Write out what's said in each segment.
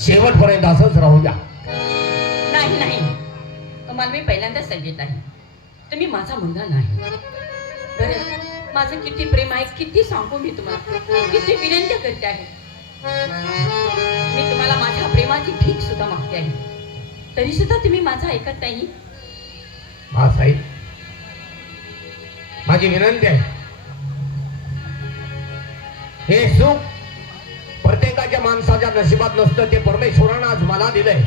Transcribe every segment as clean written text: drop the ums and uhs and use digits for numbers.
शेवटपर्यंत असंच राहू द्या. नाही नाही, तुम्हाला मी पहिल्यांदाच सांगितलं आहे, तुम्ही माझा मुलगा नाही. बरं, माझं किती प्रेम आहे, किती सांगू मी तुम्हाला, किती विनंती करते आहे. मी तुम्हाला माझ्या प्रेमाची भीक सुद्धा मागते आहे, तरी सुद्धा तुम्ही माझं ऐकत नाही. साहेब, माझी विनंती आहे, हे सुख प्रत्येकाच्या माणसाच्या नशिबात नसतं, ते परमेश्वरानं आज मला दिलंय.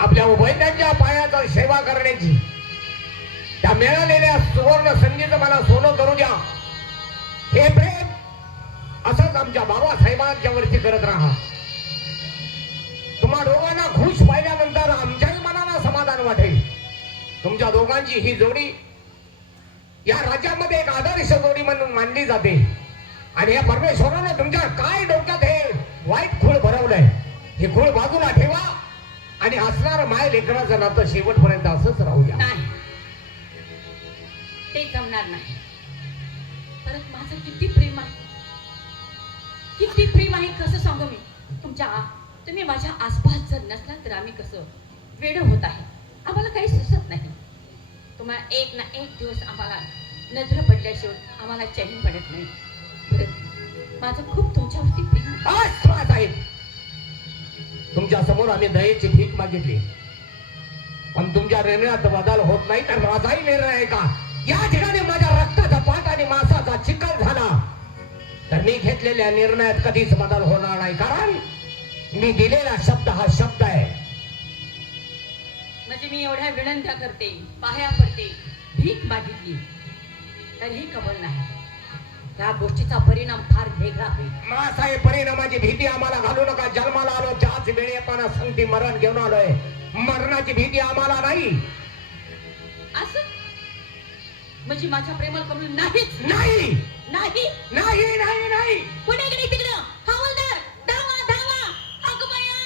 आपल्या उभयतांच्या पायाचा सेवा करण्याची, त्या मिळालेल्या सुवर्ण संधीचं मला सोनं करू द्या. हे प्रेम असंच आमच्या बाबासाहेबांच्या वरती करत राहा. तुम्हा दोघांना खुश पाहिल्यानंतर आमच्याही मनाला समाधान वाटेल. तुमच्या दोघांची ही जोडी या राज्यामध्ये एक आदर्श जोडी म्हणून मानली जाते. आणि या परमेश्वरानं तुमच्या काय डोक्यात हे वाईट खूळ भरवलंय, हे खूळ बाजूला ठेवा आणि असणार माय लेकराचं नातं शेवटपर्यंत असंच राहू द्या. नाही, ते जमणार नाही. परत माझं किती प्रेम आहे, किती प्रेम आहे, कसं सांगू मी तुम्ही माझ्या आसपास जर नसला तर आम्ही कसं वेड होत आहे, आम्हाला काही सुचत नाही. तुम्हाला एक ना एक दिवस आम्हाला नजर पडल्याशिवाय आम्हाला चैन पडत नाही. माझं खूप तुमच्यावरती प्रेम आहे. तुमच्या समोर आम्ही दयेची भीक मागितली, पण तुमच्या निर्णयात बदल होत नाही तर माझाही निर्णय आहे का, या ठिकाणी माझ्या रक्ताचा पाठ आणि मांसाचा चिखल झाला तर मी घेतलेल्या निर्णयात कधीच बदल होणार नाही. कारण मी दिलेला शब्द हा शब्द आहे. म्हणजे मी एवढ्या विनंत्या करते, पाया पडते, भीक मागितली तरीही कबल नाही. त्या गोष्टीचा परिणाम फार वेगळा होईल. मासाहेब, परिणामाची भीती आम्हाला घालू नका. जन्माला आलो त्याच वेळी येताना संगती मरण घेऊन आलोय. मरणाची भीती आम्हाला नाही. असं म्हणजे माझ्या प्रेमाला कबूल नाहीच. नाही नाही नाही नाही नाही. पुणे गेली तिकडं. हवालदार, धावा धावा. अगं बाया,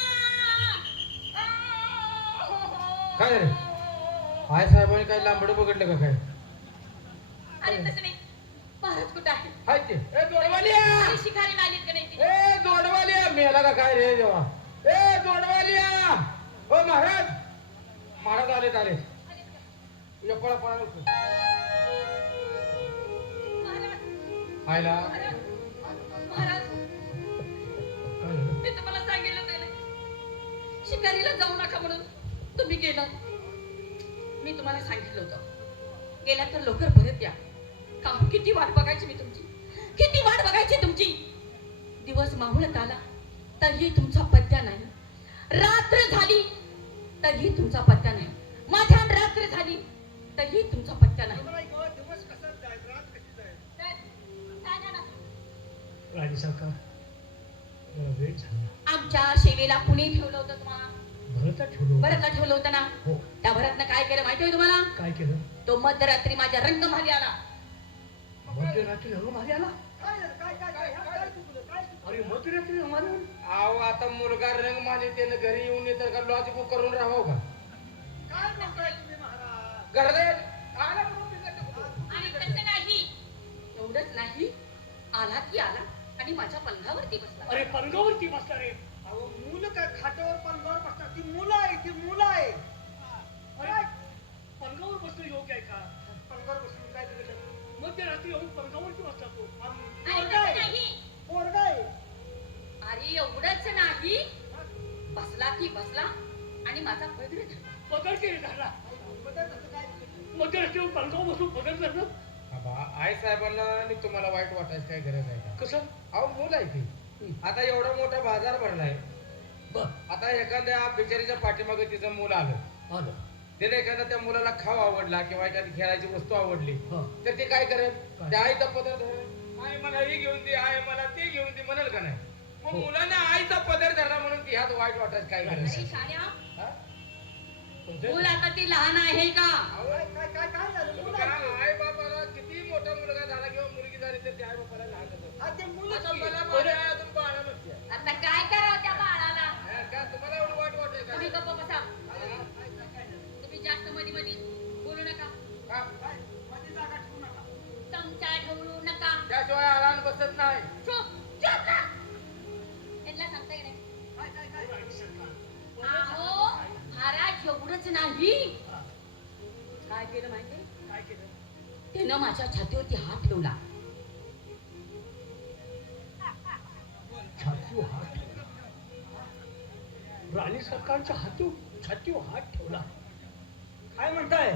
काय रे, आय साहेबांनी काय लांबड बघडलं का काय? अरे तसं नाही, महाराज कुठं आहे? हाय ते, ए दोडवालिया, आणि शिकारी नालीत का नाही ती? ए दोडवालिया, मेला का काय रे देवा? ए दोडवालिया, ओ महाराज, महाराज आलेत आलेत. ये पळा पळा लवकर. महाराज, आयला महाराज, मी तुम्हाला सांगितलं होतं ना, शिकारीला जाऊ नका म्हणून तुम्ही गेला. मी तुम्हाला सांगितलं होतं, गेला तर लवकर परत या. का किती वाट बघायची मी तुमची, किती वाट बघायची तुमची. दिवस मावळत आला तरीही तुमचा पत्ता नाही. रात्र झाली तरीही तुमचा पत्ता नाही. माध्यान रात्र झाली तरीही तुमचा पत्ता नाही. दिवस कसा जाय, रात कशी जाय? राणी सरकार, वेळ झाला. आमच्या सेवेला कुणी ठेवलं होतं तुम्हाला? भरत ठेवलो. भरतला ठेवलं होतं ना. हो. त्या भरतनं काय केलं माहिती आहे तुम्हाला? काय केलं? तो मध्यरात्री माझ्या रंगमाली आला. मध्यरात्री रंगमाली आला? अरे मध्यरात्री रंगमाली? आव आता मुलगा रंग माने त्यानं घरी येऊन येतं का लॉज बुक करून राहावं का? काय म्हणताय तुम्ही महाराज? घरले आला म्हणून आणि तसं नाही, एवढंच नाही, आला की आला आणि माझ्या पलंगावरती बसला. अरे पलंगावरती बसला रे? अहो मुलं काय खाटावर पलंगावर बसतात? ती मुलं आहे, ती मुलं आहे. अरे पलंगावर बसणं योग्य आहे का? पलंगावर बसून काय दिलं? मध्यरात्री येऊन पलंगावरती बसला तो. आणि तसं नाही, पोरगा आहे. अरे एवढंच नाही, बसला की बसला आणि माझा पदर धरला. पदर केली झाला. मध्यरात्री येऊन पलंगावर बसून पदर धरलं? आई साहेबांना आणि तुम्हाला वाईट वाटायची काय गरज आहे का? कसं? अहो मूल आहे ती. आता एवढा मोठा बाजार भरलाय. आता एखाद्या बिचारीच्या पाठीमागे तिचं मूल आलं, त्याला एखाद्या त्या मुलाला खाऊ आवडला किंवा एखादी खेळायची वस्तू आवडली तर ते काय करेल? त्या आईचा पदर धरेल. आई मला हे घेऊन दे, आई मला ते घेऊन दे म्हणाल का नाही? मग मुलाने आईचा पदर धरला म्हणून ती ह्यात वाईट वाटायची काय गरज? अरे शाण्या, मूल आता ती लहान आहे का? आई बाबाला किती मोठा मुलगा झाला किंवा मुलगी झाली तर त्या आई बाबाला लहान होतं. आता काय करावं त्या बाळाला? का तुम्हाला एवढं वाईट वाटेल का? तुम्ही गप्प बसा. तुम्ही जास्त मध्ये मध्ये बोलू नका, चमचा ढवळू नका. त्याशिवाय आराम बसत नाही. चुप चुप राहा. यांना सांगता येईल अहो महाराज एवढंच नाही काय केलं माहिती काय केलं? त्यानं माझ्या छातीवरती हात ठेवला. छातीवर हात ठेवला. राणी सरकारच्या छातीवर हात ठेवला. काय म्हणताय?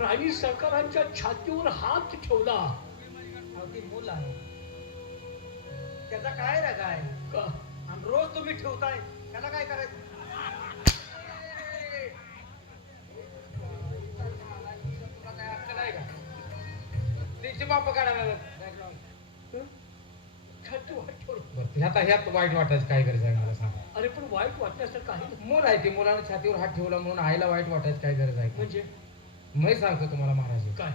राणी सरकारांच्या छातीवर हात ठेवला. अगदी मूल आहे त्याचा काय रे काय का? आणि रोज तुम्ही ठेवताय त्याला काय करायचं तुला काय अक्कल आहे का तिची बाप काढायला हं? छातीवर हात ठेवला. ह्यात वाईट वाटायचं काय गरज आहे मला सांगा अरे पण वाईट वाटण्यासारखं काही नाही. मूल आहे ते मुलानं छातीवर हात ठेवला म्हणून आईला वाईट वाटायचं काय गरज आहे का? म्हणजे मी सांगतो तुम्हाला महाराज काय?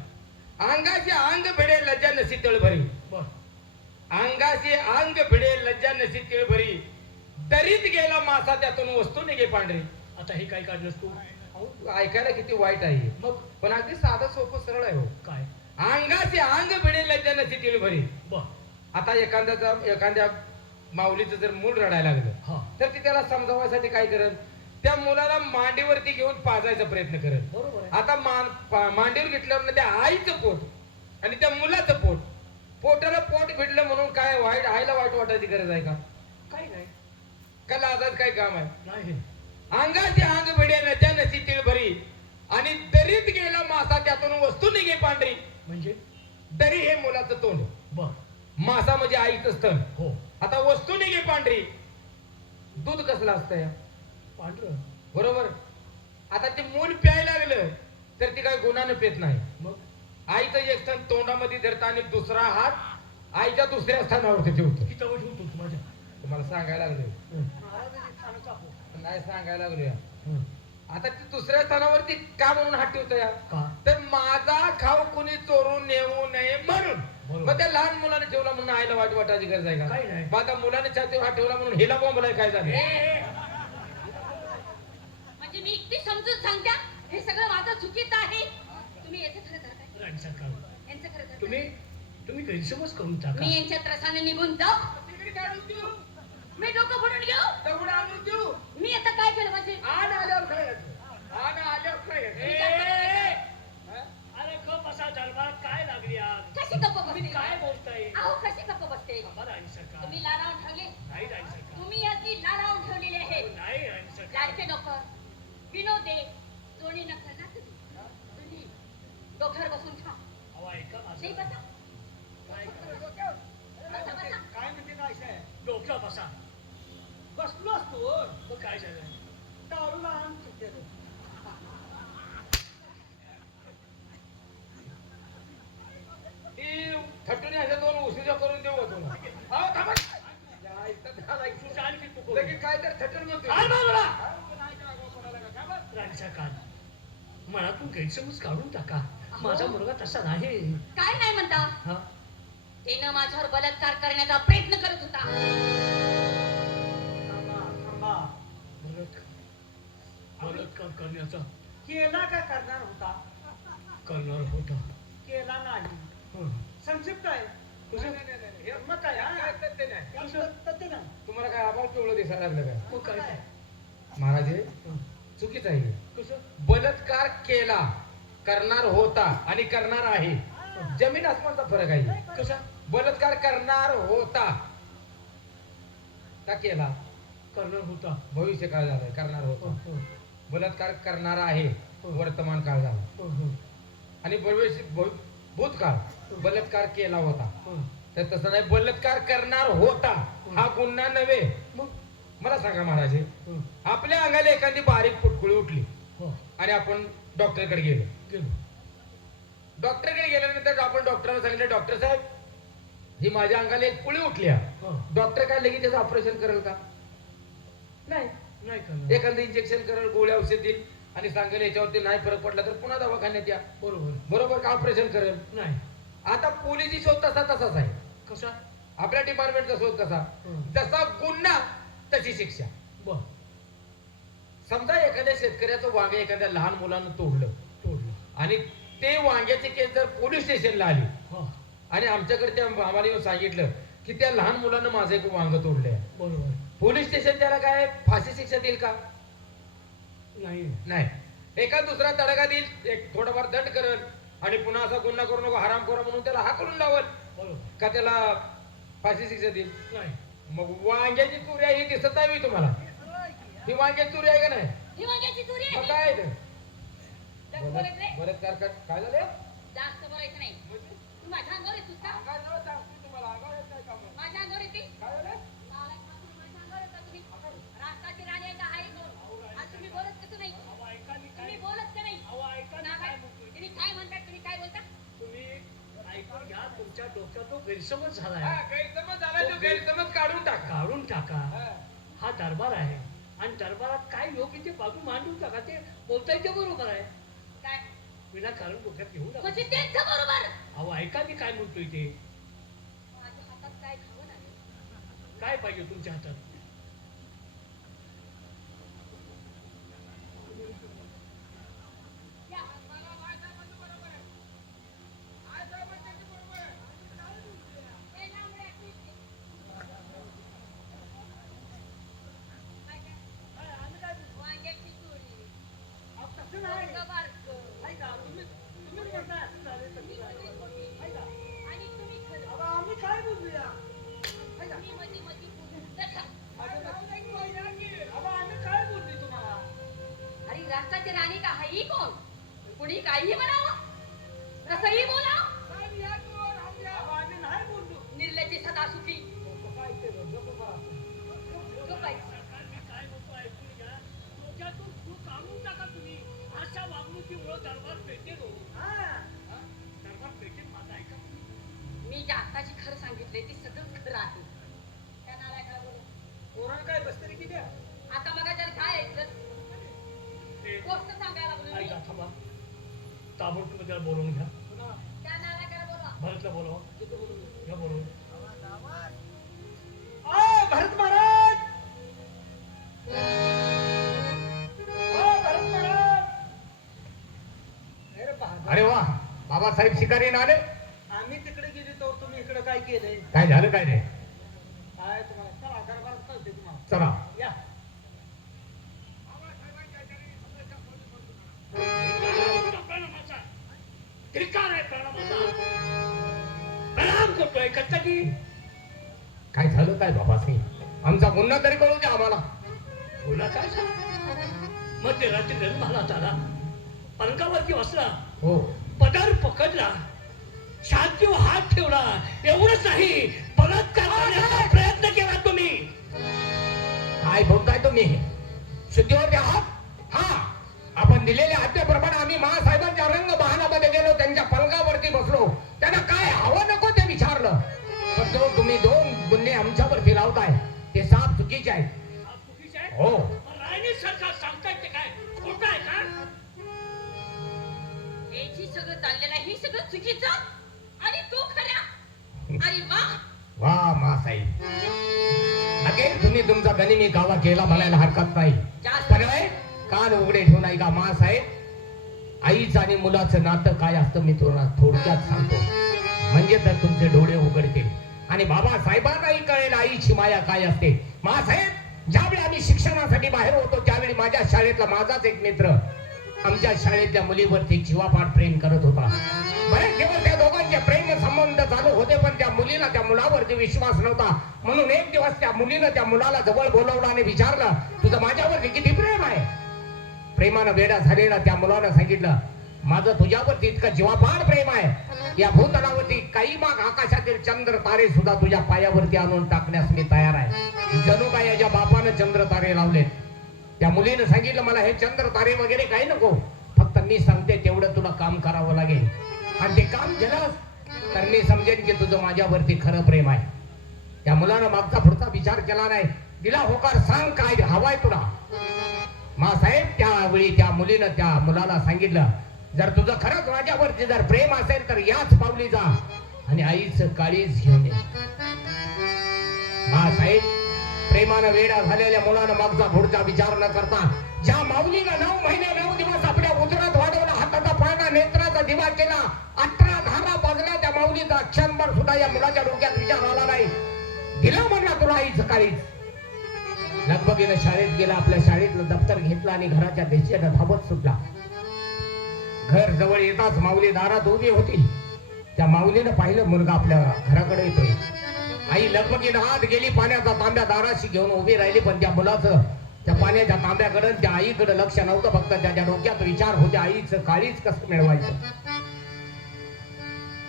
अंगाचे अंग भिडे लज्जा नसी तळभरी, बर अंगाचे अंग भिडे लज्जा नसी तिळभरी, दरीत गेला मासा त्यातून वस्तू निघे पांढरी. आता हे काय काढलंस तू? अहो, ऐकायला किती वाईट आहे मग पण अगदी साधं सोपं सरळ आहे हो काय? अंगाचे अंग भिडे लज्जा नसी तिळभरी. बर आता एखाद्या माऊलीचं जर मूल रडायला लागलं हा तर ती त्याला समजावण्यासाठी काय करत त्या मुलाला मांडीवरती घेऊन पाजायचा प्रयत्न करत. बरोबर आहे. आता मांडीवर घेतल्यावर त्या आईचं पोट आणि त्या मुलाचं पोटाला पोट भिडलं म्हणून काय वाईट आईला वाईट वाटायची गरज आहे का? काही नाही. का लाजायचं काय काम आहे? नाही अंगाचे अंग भिडे लज्जा नसी तिळभरी, आणि दरीत गेला मासा त्यातून वस्तू निघे पांढरी. म्हणजे दरी हे मुलाचं तोंड, बर मासा म्हणजे आईचं स्तन. हो आता वस्तू निघे पांढरी, दूध कसलं असतं या पांढरं. बरोबर. आता ते मूल प्यायला लागलं तर ती काय गुन्हानं पेत नाही. मग आईचं एक स्तन तोंडामध्ये धरतं आणि दुसरा हात आईच्या दुसऱ्या स्थानावरती ठेवतो. किती वेळ ठेवतो माझ्या? तुम्हाला सांगायला लागलो महाराजांनी सांगा हो. नाही सांगायला लागलो या. हं. आता ती दुसऱ्या स्थानावरती का म्हणून हात ठेवतो या? का? तर माझा खाऊ कुणी चोरून नेऊ नये म्हणून. बरोबर. मग त्या लहान मुलाने ठेवला म्हणून आईला वाईट वाटायची गरज आहे का? काही नाही. मग आता मुलाने छातीवर हात ठेवला म्हणून हिला बॉम्बला काय झालं? म्हणजे मी इतकी समजून सांगत्या हे सगळं माझं चुकीचं आहे. तुम्ही याचं खरं करताय, राणी सरकार यांचं खरं करताय. तुम्ही गैरसमज करून टाका. मी यांच्या त्रसाने निघून जाऊ, मी डोकं फोडून घेऊ. दगड आणून देऊ. मी आता काय केलं म्हणजे आण आल्यावर खायचं. आण आल्यावर खायचं. मी काय करते? अरे गप असा दरबार काय लागली आज? कशी गप्प तुम्ही बसते? काय बोलताय? अहो कशी गप्प बसते? थांबा राणी सरकार. तुम्ही लालावून ठेवले, नाही राणी सरकार. तुम्ही याची लालावून ठेवलेली आहे. नाही राणी सरकार. लाडके नोकर, विनोदे, जोडी नखर ना तुम्ही. डोक्यावर बसून खा. अहो ऐका नाही माझं. बसा. काय बसा, बसा. काय म्हणते काय साहेब? डोक्यावर बसा. बसलो असतो. मग काय झालं? दारूला आण सुटलेलं. थटून अशा दोन उशिरा करून देऊ होतो ना. अहो, थांबा. या, इथं झाला एक तू चाल की तू लगेच काय तर थटून म्हणतो. काय बाबा? राणी सरकार मनातून गैरसमज काढून टाका. माझा मुलगा तसा नाही. काय नाही म्हणता? हा त्यानं माझ्यावर बलात्कार करण्याचा प्रयत्न करत होता. बलात्कार करण्याचा केला का करणार होता? करणार होता. केला नाही. हं. संक्षिप्त आहे. कसं? मग काय हा? काय तथ्य नाही. कसं? तथ्य नाही. तुम्हाला काय अभाव पिवळं दिसायला लागलं काय? मग काय? महाराज हे हं. चुकीचं आहे. कसं? बलात्कार केला करणार होता आणि करणार आहे. जमीन आसमानचा फरक आहे. कसा? बलात्कार करणार होता का केला? करणार होता. भविष्य काळ झालाय करणार हं, होता. हं. बलात्कार करणार आहे वर्तमान काळ झाला हं, हं. आणि भूतकाळ बलात्कार केला होता. हं. तर तसं नाही बलात्कार करणार होता हा गुन्हा नव्हे. मग मला सांगा महाराज हे, हं. आपल्या अंगाला एखादी बारीक फुटकुळी उठली हो. आणि आपण डॉक्टरकडे गेलो. गेलो. डॉक्टरकडे गेल्यानंतर आपण डॉक्टरला सांगितलं डॉक्टर साहेब ही माझ्या अंगाला एक पुळी उठली आहे. हं. डॉक्टर काय लगेच त्याचं ऑपरेशन करेल का? नाही. नाही करणार. एखादं इंजेक्शन करेल गोळ्या औषध देईल आणि सांगेल याच्यावरती नाही फरक पडला तर पुन्हा दवाखान्यात या. बरोबर. बरोबर का? ऑपरेशन करेल. नाही. आता पोलीसची शोध तसाच आहे. कसा? आपल्या डिपार्टमेंटचा शोध कसा? हं. जसा गुन्हा तशी शिक्षा. बर. समजा एखाद्या शेतकऱ्याचं वांगे एखाद्या लहान मुलानं तोडलं तोडलं. आणि ते वांग्याची केस जर पोलीस स्टेशनला आली हा. आणि आमच्याकडे त्या आम्हाला येऊन सांगितलं की त्या लहान मुलानं माझं एक वांग तोडलंय, बरोबर. पोलीस स्टेशन त्याला काय फाशी शिक्षा देईल का? नाही नाही एका दुसरा तडका देईल एक थोडाफार दंड करल आणि पुन्हा असा गुन्हा करू नको हराम करू म्हणून त्याला हाकलून लावल बरोबर का त्याला फाशी शिक्षा देईल नाही मग वांग्याची चुरी आहे ही दिसत नाही तुम्हाला ही वांग्याची चुरी आहे का नाही ही वांग्याची चुरी मग आहे. काय आहे ते? जास्त बोलायचं नाही. बरं काय झालं जास्त बोलायचं नाही. तू माझ्या अंगावर येतोस का? काय झालं सांगतो तुम्हाला आगाऊ येत नाही का मग? माझ्या अंगावर येते. काय झालं नालायक माणूस, माझ्या अंगावर येता तुम्ही. राष्ट्राची राणी आहे का आहे कोण? आणि तुम्ही बोलत कसं नाही? अहो ऐका मी तुम्ही काय बोलत का नाही? अहो ऐका मी काय नालायक. म्हणतोय तुम्ही काय म्हणताय? तुम्ही काय बोलता? तुम्ही ऐकून घ्या तुमच्या डोक्यात तो गैरसमज हा, झालाय गैरसमज झाला तो गैरसमज काढून टाका काढून टाका हा. हा दरबार आहे आणि दरबारात काय योग्य ते बाजू मांडून टाका ते बोलताय ते बरोबर आहे काय? विनाकारण डोक्यात घेऊ नका म्हणजे त्यांचं बरोबर. अहो ऐका मी काय म्हणतोय ते माझ्या हातात काय खावं लागेल? काय पाहिजे तुमच्या हातात या. ए, लांबड्या, तू इथे. काय काय? वांग्याची चुरी. तसं नाही पोरगं बारकं. ऐका तुम्ही म्हणताय असं झालं मी तसं सगळी झालं. खोटी. ऐका आणि तुम्ही खरं. अहो, आम्ही काय बोलूया ऐका तुम्ही मध्ये मध्ये बोलून नका. अहो, आम्ही काय बोलली तुम्हाला अरे राष्ट्राची राणी का हाही कोण? कुणी काहीही म्हणावं, कसंही बोलावं. अहो, आम्ही नाही बोललो निर्लज्जी सदा सुखी. काय ते गप्प बसा. झोपायचं. मी काय म्हणतो ऐकून घ्या डोक्यातून तू काढून टाका तुम्ही अशा वागणुकीमुळे दरबार पेटेल हो हा. दरबार पेटेल माझा ऐका मी जे आत्ताची खरं सांगितले ते सगळं खरं आहे. त्या नालायकाला बोलू. पोरानं काय बसतरी किती आता मग जर काय ऐकलं ते गोष्ट सांगायला बोलू मी. ऐका थांबा ताबडतोब त्याला बोलवून घ्या त्या नालायकाला बोलवा. भरतला बोलवा घ्या बोलवून भरत महाराज भरत महाराज अरे बहादूर. अरे वा बाबासाहेब शिकारी आले. आम्ही तिकडे गेली तर तुम्ही इकडे काय केलंय काय झालं काय नाही काय तुम्हाला चला दरबारात कळते तुम्हाला चला या प्रणामाचा धिक्कार आहे प्रणामाचा प्रणाम करतोय कच्चा की काय झालं काय बाबासाहेब आमचा गुन्हा तरी कळू द्या आम्हाला. तुला काय सांग मध्यरात्री जन्माला आला पंखावरती बसला हो पदार पकडला छातीवर हात ठेवला एवढंच नाही बलात्कार करण्याचा प्रयत्न केला तुम्ही काय बोलताय तुम्ही शुद्धीवरती आहात. हा आपण दिलेल्या आज्ञेप्रमाणे आम्ही महासाहेबांच्या रंग वाहनामध्ये गेलो त्यांच्या पलंगावरती बसलो त्यांना काय हवं नको ते विचारलं पण जो तुम्ही दोन गुन्हे आमच्यावरती लावताय ते साफ चुकीचे आहेत. हा चुकीचं आहे हो राणी सरकार सांगताय ते काय खोटं आहे का हे जी सगळं चाललेलं आहे, हे सगळं चुकीचं आणि तो खऱ्या. अरे वा. वा मासाहेब अगेन तुम्ही तुमचा गनिमी कावा केला म्हणायला हरकत नाही. जास्त पण काय कान उघडे ठेवून ऐका मासाहेब आईचं आणि मुलाचं नातं काय असतं मी तुम्हाला थोडक्यात सांगतो म्हणजे तर तुमचे डोळे उघडतील आणि बाबासाहेबांनाही कळेल आईची माया काय असते. मासाहेब ज्यावेळी आम्ही शिक्षणासाठी बाहेर होतो त्यावेळी माझ्या शाळेतला माझाच एक मित्र आमच्या शाळेतल्या मुलीवरती जीवापाड प्रेम करत होता. बरेच दिवस त्या दोघांचे प्रेम संबंध चालू होते पण त्या मुलीला त्या मुलावरती विश्वास नव्हता म्हणून एक दिवस त्या मुलीनं त्या मुलाला जवळ बोलवलं आणि विचारलं तुझं माझ्यावरती किती प्रेम आहे. प्रेमानं वेडा झालेला त्या मुलानं सांगितलं माझं तुझ्यावरती इतकं जीवापाड प्रेम आहे या भूतलावरती काही माग आकाशातील चंद्र तारे सुद्धा तुझ्या पायावरती आणून टाकण्यास मी तयार आहे. जणू काय याच्या बापानं चंद्र तारे लावलेत. त्या मुलीनं सांगितलं मला हे चंद्र तारे वगैरे काही नको फक्त मी सांगते तेवढं तुला काम करावं लागेल आणि ते काम केलं तर मी समजेन की तुझं माझ्यावरती खरं प्रेम आहे. त्या मुलानं मागचा पुढचा विचार केला नाही दिला होकार सांग काय हवाय तुला. मासाहेब त्यावेळी त्या मुलीनं त्या मुलाला सांगितलं जर तुझं खरंच माझ्यावरती जर प्रेम असेल तर याच पावली जा आणि आईचं काळीज घेऊन ये. मासाहेब प्रेमानं वेडा झालेल्या मुलानं मागचा पुढचा विचार न करता ज्या माऊलीनं 9 महिने 9 दिवस आपल्या उदरात वाढवला हाताचा पाळणा नेत्राचा दिवा केला 18 धारा बाजल्या त्या माऊलीचा क्षणभर सुद्धा या मुलाच्या डोक्यात विचार आला नाही. दिलं म्हणला तुला आईचं काळीज लगबगीनं शाळेत गेला, आपल्या शाळेतलं दप्तर घेतलं आणि घराच्या देशाला धावत सुटला. घर जवळ येताच माऊली दारात उभी होती. त्या माऊलीनं पाहिलं मुलगा आपल्या घराकडे येतोय. आई लगबगीनं आत गेली, पाण्याचा तांब्या दाराशी घेऊन उभी राहिली. पण त्या मुलाचं त्या पाण्याच्या तांब्याकडे त्या आईकडे लक्ष नव्हतं. फक्त त्याच्या डोक्यात विचार होते, आईचं काळीच कसं मिळवायचं.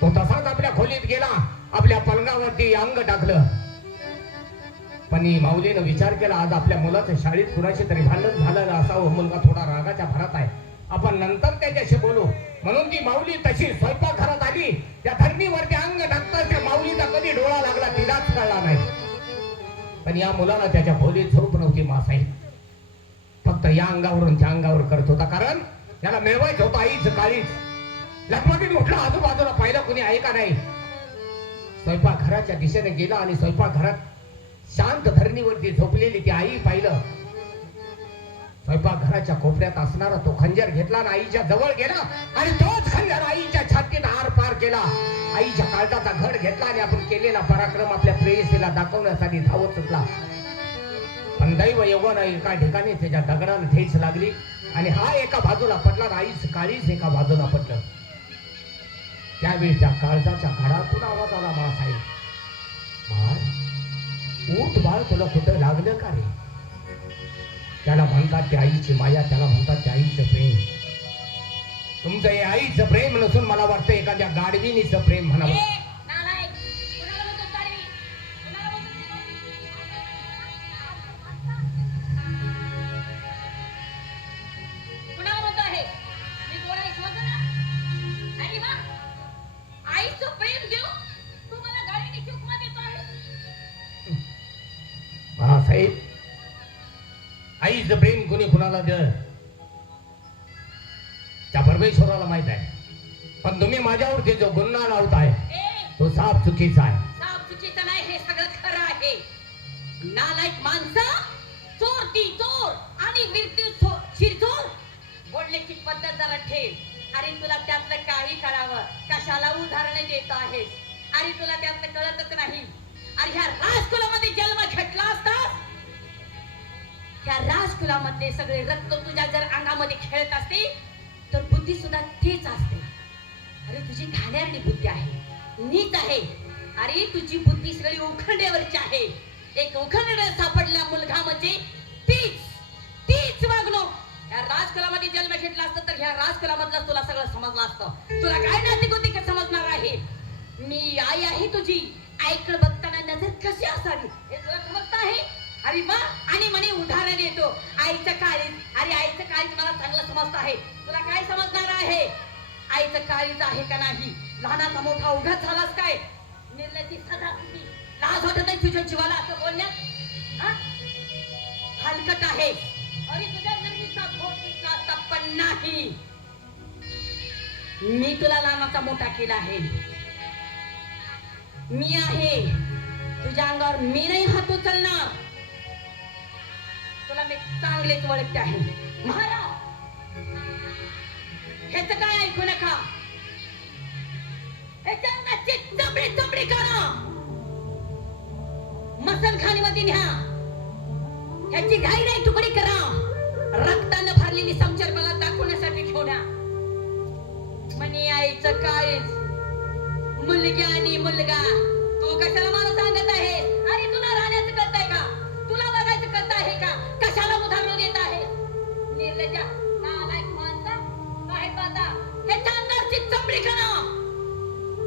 तो तसाच आपल्या खोलीत गेला, आपल्या पलंगावरती अंग टाकलं. पण ही माऊलीनं विचार केला, आज आपल्या मुलाचं शाळेत कुणाशी तरी भांडण झालेलं असावं. मुलगा थोडा रागाच्या भरात आहे, आपण नंतर त्याच्याशी बोलू. म्हणून ती माऊली तशी स्वयंपाकघरात आली. त्या धरणीवरती अंग टाकताच त्या माऊलीचा कधी डोळा लागला तिलाच कळला नाही. पण या मुलाला त्याच्या खोलीत झोप नव्हती. मासाई फक्त या अंगावरून त्या अंगावर करत होता, कारण त्याला मिळवायचं होतं आईचं काळीच. लगबगीने उठला, आजूबाजूला पाहिलं कुणी आहे का नाही. स्वयंपाकघराच्या दिशेने गेला आणि स्वयंपाकघरात शांत धरणीवरती झोपलेली ती आई पाहिलं. स्वयंपाकघराच्या कोपऱ्यात असणारा तो खंजर घेतला आणि आईच्या जवळ गेला आणि तोच खंजर आईच्या छातीत आर पार केला. आईच्या काळजाचा घड घेतला आणि आपण केलेला पराक्रम आपल्या प्रेयसीला दाखवण्यासाठी धावत सुटला. पण दैव यवन एका ठिकाणी त्याच्या दगडाला ठेच लागली आणि हा एका बाजूला पडला, आईच काळीच एका बाजूला पडलं. त्यावेळी त्या काळजाच्या घडातून आवाज आला, मासाई बाळ उठ, बाळ तुला कुठं लागलं का रे. त्याला म्हणतात त्या आईची माया, त्याला म्हणतात त्या आईचं प्रेम. तुमचं हे आईचं प्रेम नसून मला वाटतं एखाद्या गाडविनीचं प्रेम म्हणावं. हा साहेब, आईचं प्रेम कोणी कुणाला दिलं त्या परमेश्वराला माहित आहे. पण तुम्ही माझ्यावरती जो गुन्हा लावताय तो साफ चुकीचा आहे. साफ चुकीचं नाही, हे सगळं खरं आहे. नालायक माणसं, चोर ती चोर आणि विरती शिरचोर. बोलण्याची पद्धत जरा ठेव. अरे तुला त्यातलं काही कळावं, कशाला उदाहरण देत आहेस. अरे तुला त्यातलं कळतच नाही. अरे ह्या राजकुलामध्ये जन्म घेतला असतास, त्या राजकुलामधले सगळे रक्त तुझ्या जर अंगामध्ये खेळत असते तर बुद्धी सुद्धा तीच असते. अरे तुझी घाणेरडी बुद्धी आहे, नीच आहे. अरे तुझी बुद्धी सगळी उखंड्यावरची आहे. एक उखंड सापडला मुलगा म्हणजे तीच वागणूक. या राजकुलामध्ये जन्म घेतला असता तर ह्या राजकुलामधलं तुला सगळं समजलं असतं. तुला काय नैतिक होती का समजणार आहे. मी आई आहे तुझी, आईकडे बघताना नजर कशी असावी हे तुला समजत आहे. अरे वा, आणि म्हणे उदाहरण देतो आईचं काळीज. अरे आईचं काळीज मला चांगलं समजत आहे, तुला काय समजणार आहे. आईचं काळीज आहे का नाही. लहानाचा मोठा उघात झालास काय. निर्लज्जी सदा तुझी लाज वाटत नाही तुझ्या जीवाला असं बोलण्यात. हलकट आहे. अरे तुझ्या निर्मितीचा घोट पण नाही. मी तुला लहानाचा मोठा केला आहे. मी आहे तुझ्या अंगावर, मी नाही हात उचलणार. तुला मी चांगलेच ओळखते आहे. महाराज ह्याच काय ऐकू नका. ह्याच्या अंगाची चमडी करा, मसलखानीमध्ये न्या. ह्याची घाई तुकडी करा. रक्तानं भरलेली समचर मला दाखवण्यासाठी घेऊन या. म्हणे आईचं काळीज, मुलगी आणि मुलगा. तू कशाला मला सांगत आहे. अरे तुला राहण्याचं कळत आहे का, तुला बघायचं कळत आहे का, कशाला उदाहरण देत आहे. निर्लज्जा नालायक माणसा, काय पाहता. ह्याच्या अंगाची चमडी करा,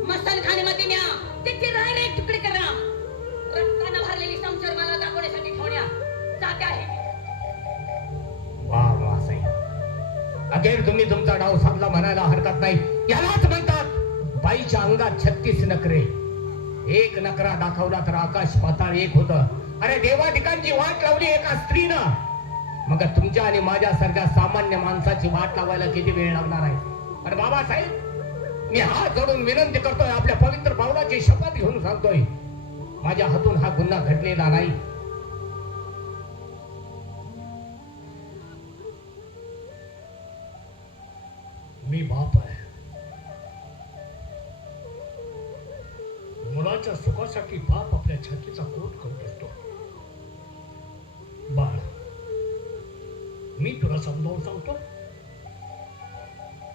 मसलखानीमध्ये न्या. त्याची राय तुकडी करा. रक्तानं भरलेली समचर मला दाखवण्यासाठी घेऊन या. जाते आहे. वाह वाह साई, अखेर तुम्ही तुमचा डाव साधला म्हणायला हरकत नाही. यालाच म्हणतात बाईच्या अंगात 36 नखरे. एक नखरा दाखवला तर आकाश पाताळ एक होत. अरे देवा ठिकाणची वाट लावली एका स्त्रीनं, मग तुमच्या आणि माझ्या सारख्या सामान्य माणसाची वाट लावायला किती वेळ लागणार आहे. अरे बाबासाहेब, मी हात जोडून विनंती करतोय, आपल्या पवित्र पावलाची शपथ घेऊन सांगतोय, माझ्या हातून हा गुन्हा घडलेला नाही. मी बाप आहे. मुलाच्या सुखासाठी बाप आपल्या छातीचा कोट करून असतो. बाळ, मी तुला समजावून सांगतो.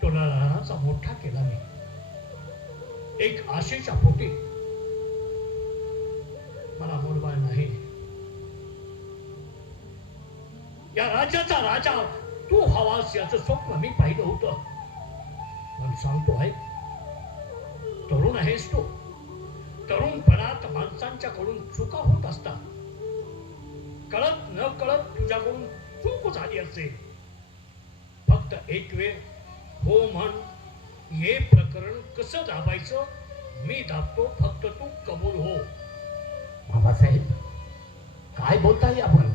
तुला लहानाचा मोठा केला मी एक आशेच्या पोटी. मला मुलबाळ नाही. या राज्याचा राजा तू हवास याचं स्वप्न मी पाहिलं होतं. पण सांगतो आहे, तरुण आहेस तू. तरुणपणात माणसांच्याकडून चुका होत असतात. कळत न कळत तुझ्याकडून चूक झाली असेल. फक्त एक वेळ हो म्हण. हे प्रकरण कसं दाबायचं मी दाबतो, फक्त तू कबूल हो. बाबासाहेब, काय बोलताय आपण?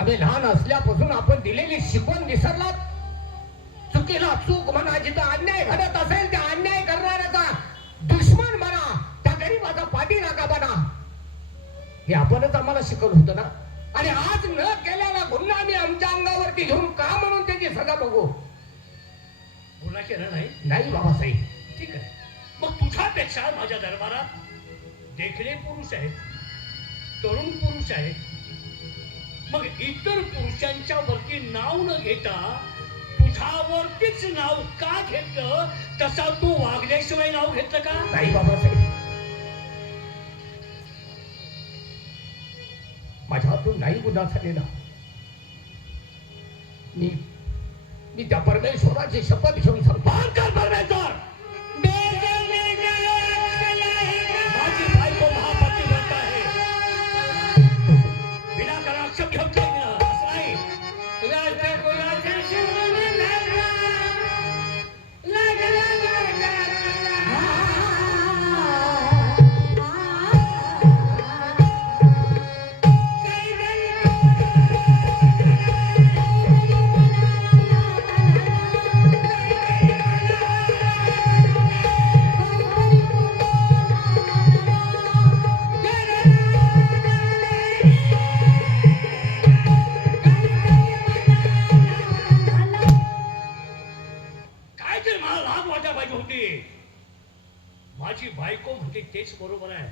आम्ही लहान असल्यापासून आपण दिलेली शिकवण विसरलात. चुकीला चूक म्हणा, जिथं अन्याय घडत असेल त्या अन्याय करणाऱ्याचा दुश्मन म्हणा, त्या गरीबाचा पाठीराखा बना. हे आपणच आम्हाला शिकवलं होतं ना. आणि आज न केलेला गुन्हा आम्ही आमच्या अंगावरती घेऊन का म्हणून त्याची सजा बघू? गुन्हा केला नाही? नाही बाबासाहेब. ठीक आहे, मग तुझ्यापेक्षा माझ्या दरबारात देखणे पुरुष आहेत, तरुण पुरुष आहेत. मग इतर पुरुषांच्या वरती नाव न घेता तुझ्यावरतीच नाव का घेतलं? तसा तू वागल्याशिवाय नाव घेतलं का? नाही बाबासाहेब, माझ्या हातून नाही गुन्हा झालेला. मी त्या परमेश्वराची शपथ घेऊन सांगतो. परमेश्वर, माझी बायको महापतिव्रता आहे. विनाकारण आक्षेप घेत नाही ना, असं नाही. काय ते मला लाज वाटायला पाहिजे होती. माझी बायको म्हणजे तेच बरोबर आहे.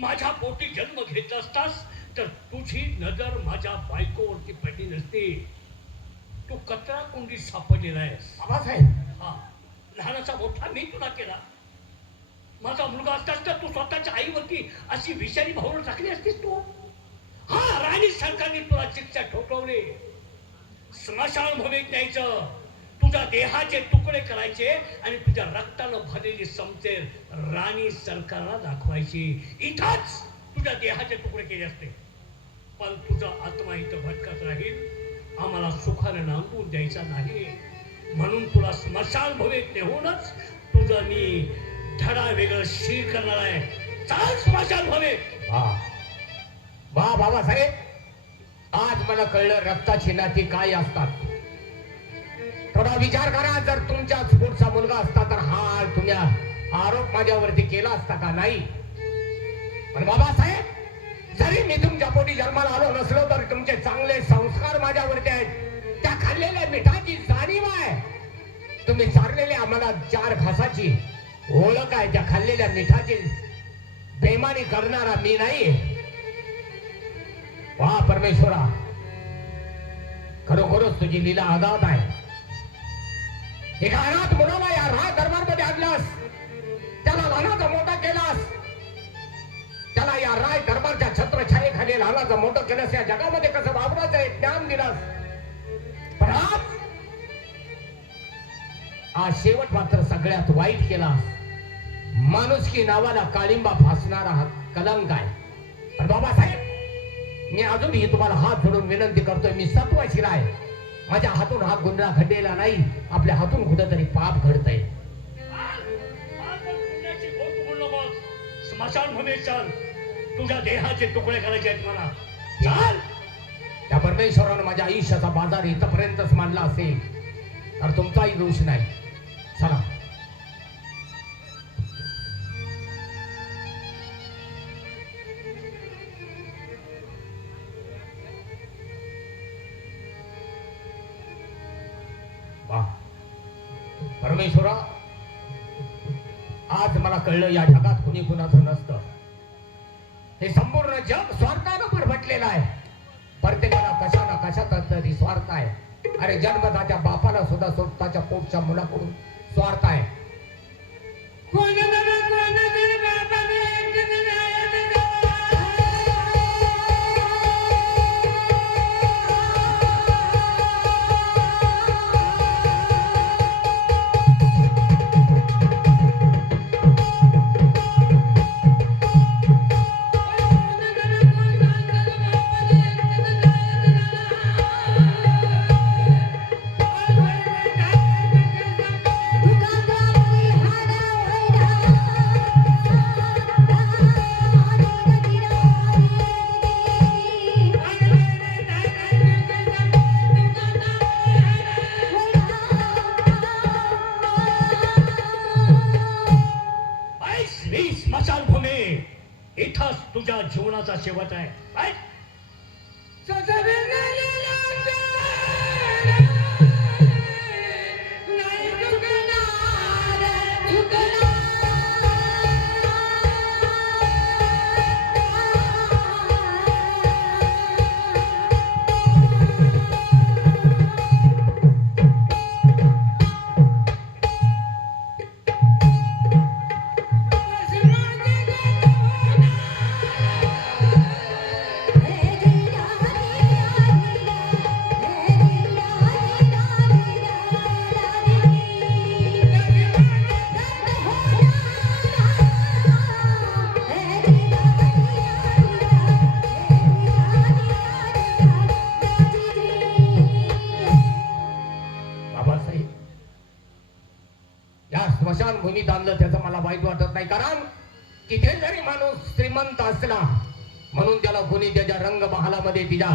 माझ्या पोटी जन्म घेत असतास तर तुझी नजर माझ्या बायकोवरती पडली नसती. तू कचरा कुंडीत सापडलेला आहेस. बाबासाहेब, हा, लहानाचा मोठा मी तुला केला. माझा मुलगा असतास तर तू स्वतःच्या आईवरती अशी विषारी भावना टाकली असतीस तू. हा, राणी सरकारने तुला शिक्षा ठोठवली. स्मशान भूमीत न्यायचं, तुझ्या देहाचे तुकडे करायचे आणि तुझ्या रक्तानं भरलेली समतेर राणी सरकारला दाखवायची. इथंच तुझ्या देहाचे तुकडे केले असते. पण तुझा आत्मा इथं भटकत राहील. आम्हाला सुखानं नांदून द्यायचा नाही. म्हणून तुला स्मशान भूमीत नेऊनच तुझं मी धडा वेगळं शीर करणार आहे. चाल स्मशान भूमीत. वा बाबासाहेब, आज मला कळलं रक्ताची नाती काय असतात. थोडा विचार करा. जर तुमच्याच पुढचा मुलगा असता तर हा तुम्ही आरोप माझ्यावरती केला असता का? नाही. पण बाबासाहेब, जरी मी तुमच्या पोटी जन्माला आलो नसलो तर तुमचे चांगले संस्कार माझ्यावरती आहेत. त्या खाल्लेल्या मिठाची जाणीव आहे. तुम्ही चारलेल्या आम्हाला 4 घासाची ओळख आहे. त्या खाल्लेल्या मिठाची बेमानी करणारा मी नाही. वा परमेश्वरा, खरोखरच तुझी लीला आगाध आहे. एका अनाथ मुलाला या राज दरबारमध्ये आणलास, त्याला लहानाचा मोठा केलास, त्याला या राज दरबारच्या छत्रछायेखाली लहानाचं मोठं केलंस. या जगामध्ये कसं वावराचं एक ज्ञान दिलास. पण आज शेवट मात्र सगळ्यात वाईट केलास. माणुसकी नावाला काळिंबा फासणारा हा कलंक आहे. पण बाबासाहेब, मी अजूनही तुम्हाला हात जोडून विनंती करतोय. मी सत्वशील आहे. माझ्या हातून हा गुन्हा घडलेला नाही. आपल्या हातून कुठेतरी पाप घडतंय. स्मशान भूमीत चाल. तुझ्या देहाचे तुकडे करायचे आहेत मला. चाल. त्या परमेश्वरानं माझ्या आयुष्याचा बाजार इथपर्यंतच मांडला असेल तर तुमचाही दोष नाही. चला. परमेश्वरा, आज मला कळलं या जगात कुणी कुणाचं नसतं. हे संपूर्ण जग स्वार्थानं भरभटलेलं आहे. प्रत्येक तरी स्वार्थ आहे. अरे जन्मदात्या बापाला सुद्धा स्वतःच्या पोटच्या मुलाकडून स्वार्थ आहे. स्मशानभूमी इथंच तुझ्या जीवनाचा शेवट आहे. ऐक. बाबासाहेब, या स्मशानभूमीत आणलं त्याचं मला वाईट वाटत नाही. कारण तिथे जरी माणूस श्रीमंत असला म्हणून त्याला कोणी त्याच्या रंगमहालामध्ये दिला,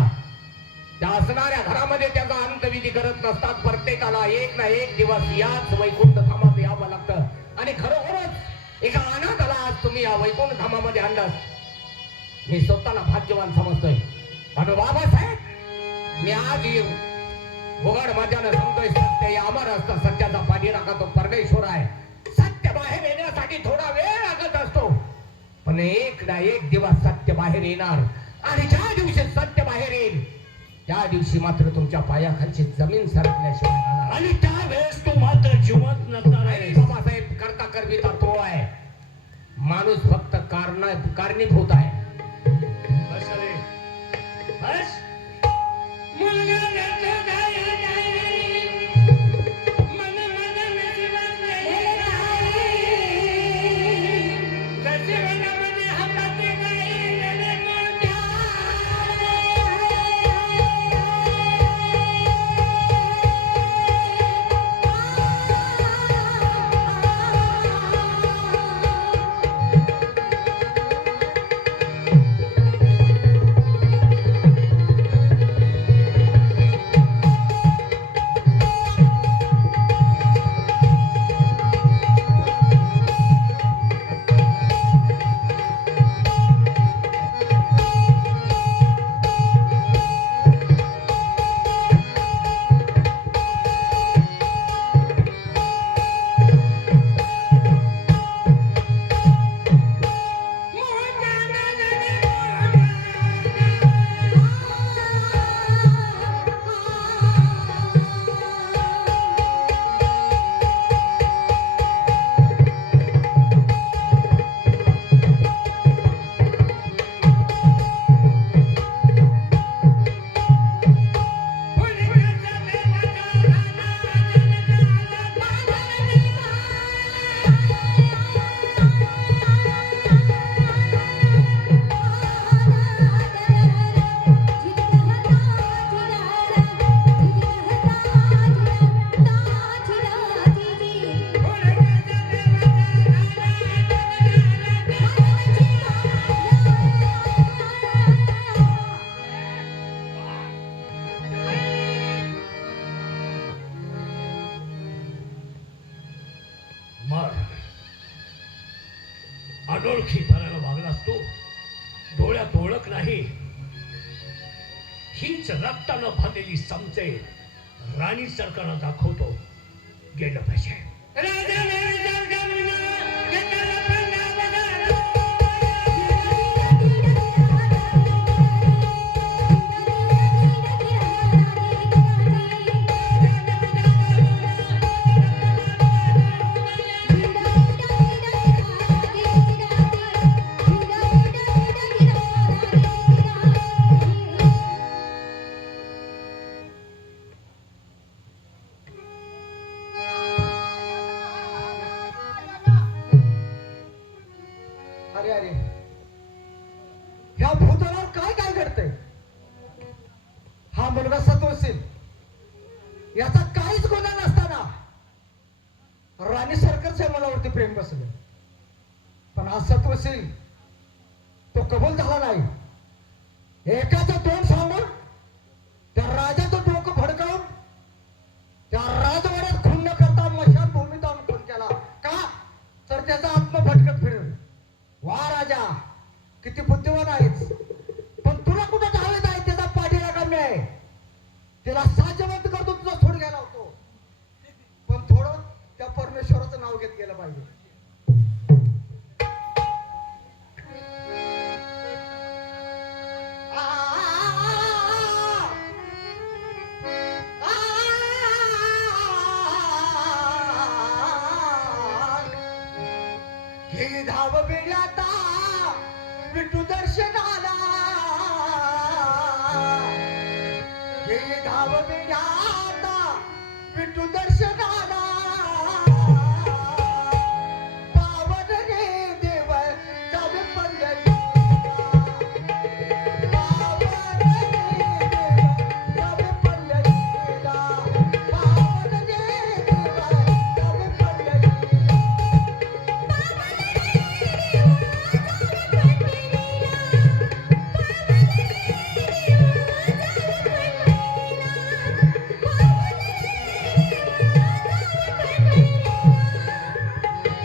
त्या असणाऱ्या घरामध्ये त्याचा अंतविधी करत नसतात. प्रत्येकाला एक ना एक दिवस याच वैकुंठ धामात यावं लागतं. आणि खरोखरच एका अनाथाला आज तुम्ही या वैकुंठ धामामध्ये आणलं, मी स्वतःला भाग्यवान समजतोय. पण बाबासाहेब, मी आज उघड माझ्यानं सांगतोय, सत्य हे अमर असतं. सत्याचा पाठीराखा तो परमेश्वर आहे. सत्य बाहेर येण्यासाठी थोडा वेळ लागत असतो, पण एक ना एक दिवस सत्य बाहेर येणार. आणि ज्या दिवशी सत्य बाहेर येईल त्या दिवशी मात्र तुमच्या पायाखालची जमीन सरकल्याशिवाय राहणार. आणि त्यावेळेस तू मात्र जिवंत नसणार आहे. बाबासाहेब, करता करविता तो आहे. माणूस फक्त कारणीभूत आहे. बस रे, बस. अनोळखीपणाला वागलास तू. डोळ्यात ओळख नाही, हीच रक्तानं बांधलेली समजे राणी सरकारला दाखवतो. गेलं पाहिजे. हा मुलगा सत्वशील याचा काहीच गुन्हा नसताना राणी सरकारच्या मुलावरती प्रेम बसलं. पण हा सत्वशील तो कबूल झाला नाही. एकाचं तोंड सांगून त्या राजाचं डोकं भडकावून त्या राजवाड्यात खून न करता मशानभूमीत आणून खून केला. का तर त्याचा आत्मा भटकत फिरेल. वा राजा किती बुद्धिवान आहेस, पण तुला कुठं जावे नाही त्याचा पाठीला कमी आहे. त्याला साजवंत करतो तुझा सोड घ्यायला होतो, पण थोडं त्या परमेश्वराचं नाव घेत गेलं पाहिजे. हे धाव बेड्याता विठू दर्शनाला, हे धाव बेड्याता विठू दर्शनाला. पावन रे देव जावे पंढरीला, पावन रे देव जावे पंढरीला, पावन रे देव जावे पंढरीला.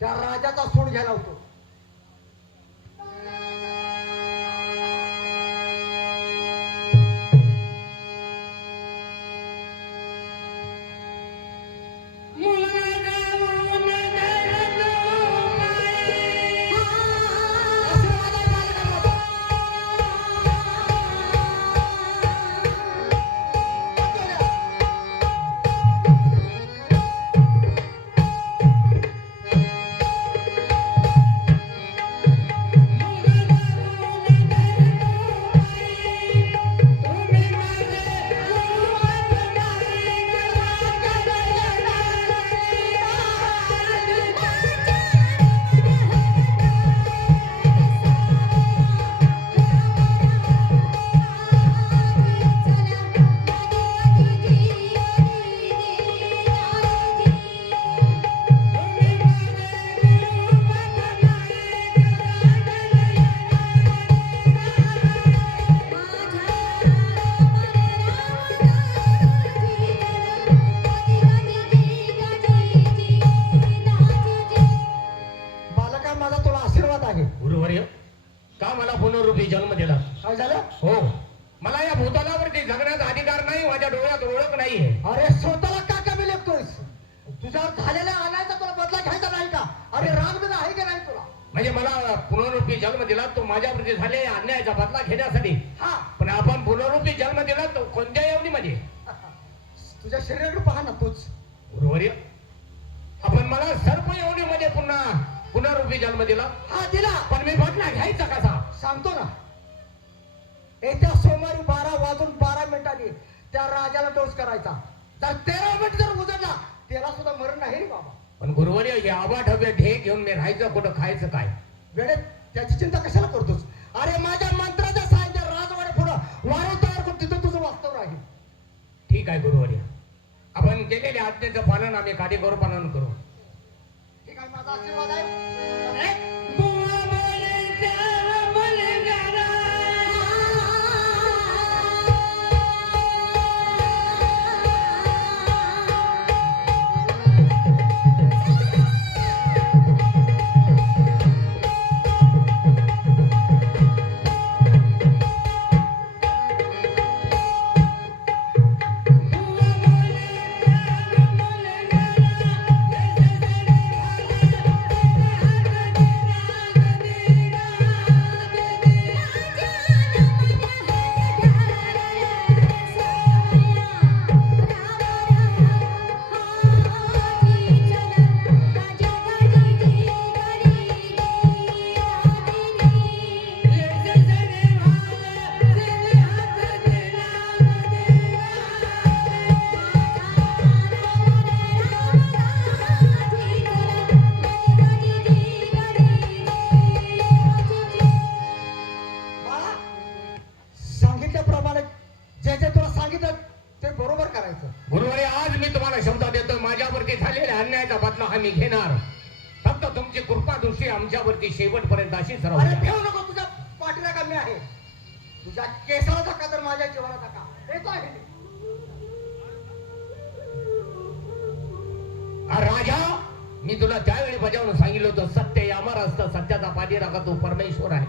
त्या राजाचा सूड घ्यायला होतो. नाहीये. अरे स्वतःला का कमी लेखतोयस? तुझ्या झालेल्या आणायचा तुला बदला घ्यायचा नाही का? अरे राग बिग आहे का नाही तुला? म्हणजे मला पुनरुपी जन्म दिला तो माझ्यावरती झाले अन्यायाचा बदला घेण्यासाठी. हा पण आपण पुनरुपी जन्म दिला तो कोणत्या योनीमध्ये? तुझ्या शरीराकडे पहा ना तूच. गुरुवर्य, आपण मला सर्प योनीमध्ये पुन्हा पुनरुपी जन्म दिला. हा दिला. पण मी बदला घ्यायचा कसा? सांगतो ना. येत्या सोमवारी 12:12 त्या राजाला डोस करायचा. तर 13 मिनिट जर उजडला त्याला सुद्धा मरण नाही रे बाबा. पण गुरुवर्य, हे आवाढव्य ध्येय घेऊन मी राहायचं कुठं, खायचं काय? वेळेत त्याची चिंता कशाला करतोस? अरे माझ्या मंत्राच्या साहाय्याने राजवाडे पुढं वारं तयार करून तिथं तुझं वास्तव राहील. ठीक आहे गुरुवर्य, आपण केलेल्या आज्ञेचं पालन आम्ही काटेकोरपणानं करू. ठीक आहे, माझा आशीर्वाद आहे. बाळा, सांगितल्याप्रमाणे जे जे तुला सांगितलं ते बरोबर करायचं. गुरुवर्य, आज मी तुम्हाला शब्द देतो, माझ्यावरती झालेल्या अन्यायाचा बदला आम्ही घेणार. फक्त तुमची कृपा दृष्टी आमच्यावरती शेवटपर्यंत अशीच राहू अरे द्या. ठेवू नको, तुझ्या पाठीला कमी आहे. तुझ्या केसाला धक्का तर माझ्या जीवाला धक्का. येतो आहे मी. राजा, मी तुला त्यावेळी बजावून सांगितलं होतं, सत्य हे अमर असतं, सत्याचा पाठीराखा तो परमेश्वर आहे.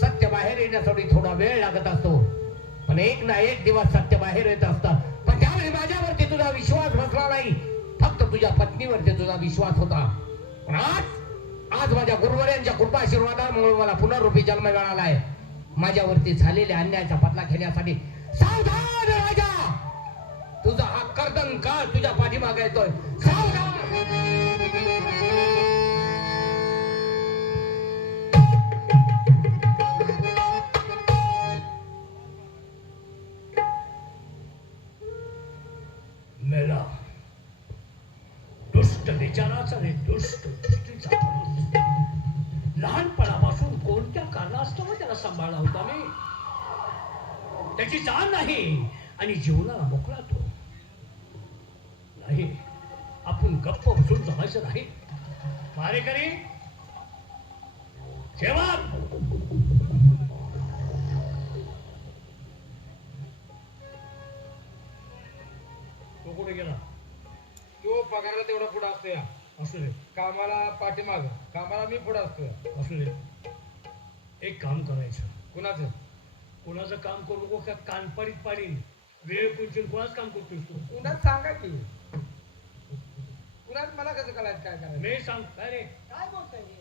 सत्य बाहेर येण्यासाठी थोडा वेळ लागत असतो, पण एक ना एक दिवस सत्य बाहेर येत असतं. पण त्यावेळी माझ्यावरती तुझा विश्वास बसला नाही, फक्त तुझ्या पत्नीवरती तुझा विश्वास होता. पण आज माझ्या गुरुवर्यांच्या कृपा आशीर्वादामुळे मला पुनरुपी जन्म मिळाला आहे. माझ्यावरती झालेल्या अन्यायाचा बदला घेण्यासाठी सावधान राजा, तुझा हा कर्दन काळ तुझ्या पाठीमागे येतोय. सावधान. मेला दुष्ट विचाराचा आणि दुष्ट दृष्टीचा माणूस. लहानपणापासून कोणत्या कारणास्तव त्याला सांभाळला होता मी. त्याची जाण नाही आणि जीवनाला मोकळा तो नाही. आपण गप्प बसून जमायचं नाही. मारेकरी जेव्हा तो कुठे गेला? तो पगाराला तेवढा पुढे असतो या. असू दे, कामाला पाठीमाग, कामाला मी पुढे असतो या. असू दे. एक काम करायचं. कुणाचं? कोणाचं काम करू नको का कानपाडीत पाडीन. वेळ पुढची कोणाच काम करतोस तू? कुणाच सांगा की. कुणाच मला कसं कळायचं काय करायचं? मी सांग काय रे? काय बोलताय हे?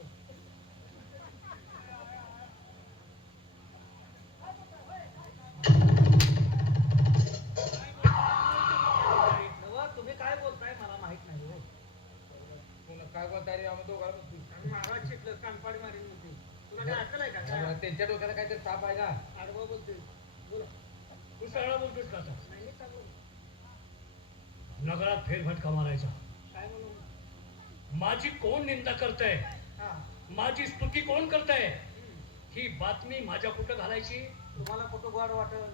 तुम्ही काय बोलताय मला माहित नाही हो. काय बोलताय रे? आम्ही दोघांना महाराज शिकलं कानपाडी मारीन होती. तुला काय अक्कल आहे का? काय त्यांच्या डोक्याला काहीतरी ताप आहे ना. आडवा बोलतोय. बोला. तू सगळं बोलतोस का आता? नाही नाही चालू. नगरात फेरफटका मारायचा. काय म्हणून? माझी कोण निंदा करतंय, हा. माझी स्तुती कोण करतंय, ही बातमी माझ्या कुठं घालायची? तुम्हाला कुठं गोड वाटल?